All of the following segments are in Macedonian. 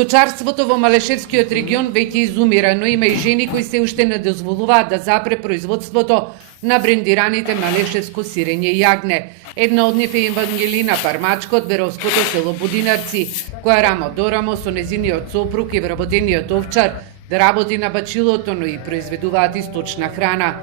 Сточарството во Малешевскиот регион веќе изумира, но има и жени кои се уште не дозволуваат да запре производството на брендираните малешевско сирење и јагне. Една од нив е Евангелина Пармачко од Беровското село Будинарци, која рамо до рамо со незиниот сопруг и вработениот овчар да работи на бачилото, но и произведуваат и сточна храна.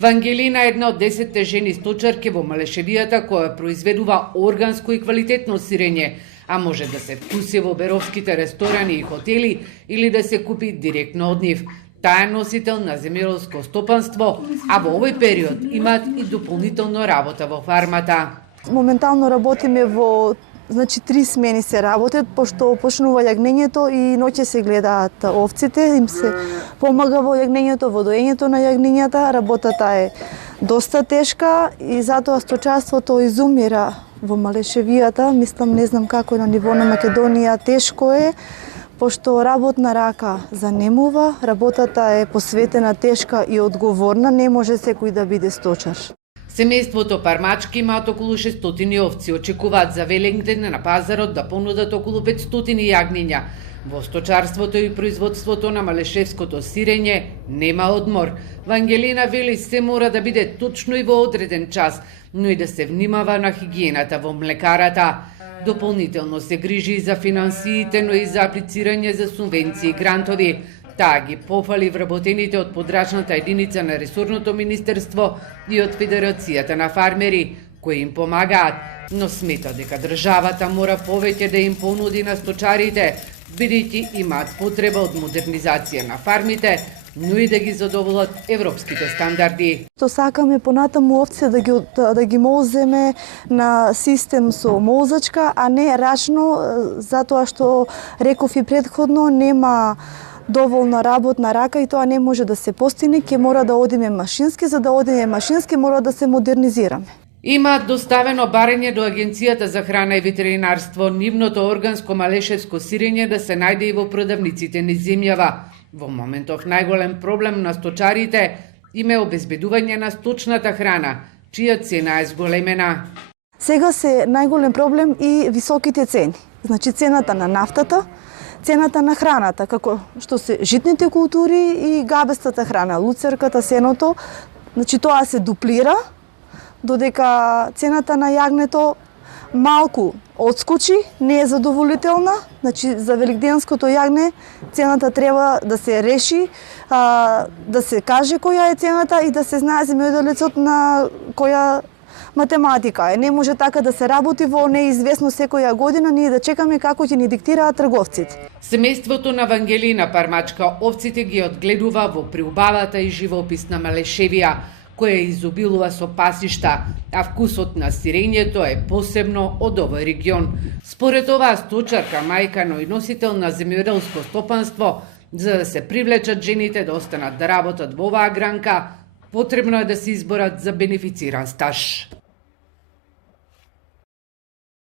Вангелина е една од 10 жени сточарки во Малешевијата која произведува органско и квалитетно сирење, а може да се вкуси во беровските ресторани и хотели или да се купи директно од нив. Таа е носител на земјоделско стопанство, а во овој период имаат и дополнително работа во фармата. Моментално работиме во 3 смени се работат, пошто почнува јагнењето и ноќе се гледаат овците, им се помага во јагнењето, во доењето на јагнињата. Работата е доста тешка и затоа сточарството изумира во Малешевијата. Мислам, не знам како на ниво на Македонија, тешко е, пошто работна рака занемува, работата е посветена, тешка и одговорна, не може секој да биде сточар. Семејството Пармачки имаат околу 600 овци, очекуваат за Велингден на пазарот да понудат околу 500 јагниња. Во сточарството и производството на малешевското сирење нема одмор. Вангелина вели се мора да биде точно и во одреден час, но и да се внимава на хигиената во млекарата. Дополнително се грижи и за финансиите, но и за аплицирање за субвенции и грантови. Таа ги пофали вработените од подрачната единица на ресорното министерство и од Федерацијата на фармери, кои им помагаат, но смета дека државата мора повеќе да им понуди на сточарите, бидејќи имаат потреба од модернизација на фармите, но и да ги задоволат европските стандарди. То сакаме понатаму овце да ги молземе на систем со молзачка, а не рачно, затоа што реков и претходно нема доволна работна рака и тоа не може да се постигне, ќе мора да одиме машински, за да одиме машински мора да се модернизираме. Имаат доставено барање до Агенцијата за храна и ветеринарство нивното органско малешевско сирење да се најде и во продавниците низ земјава. Во моментов најголем проблем на сточарите им е обезбедување на сточната храна, чија цена е зголемена. Сега се најголем проблем и високите цени. Значи цената на нафтата, цената на храната, како што се житните култури и габестата храна, луцерката, сеното, значи тоа се дуплира, додека цената на јагнето малку одскочи, не е задоволителна. Значи за великденското јагне цената треба да се реши, да се каже која е цената и да се знае земјоделецот на која математика е. Не може така да се работи во неизвестно секоја година, ние да чекаме како ќе ни диктираат трговците. Семејството на Вангелина Пармачка овците ги одгледува во приубавата и живописна Малешевија, која изобилува со пасишта, а вкусот на сирењето е посебно од овој регион. Според оваа сточарка, мајка, но и носител на земјоделско стопанство, за да се привлечат жените да останат да работат во оваа гранка, потребно е да се изборат за бенефициран стаж.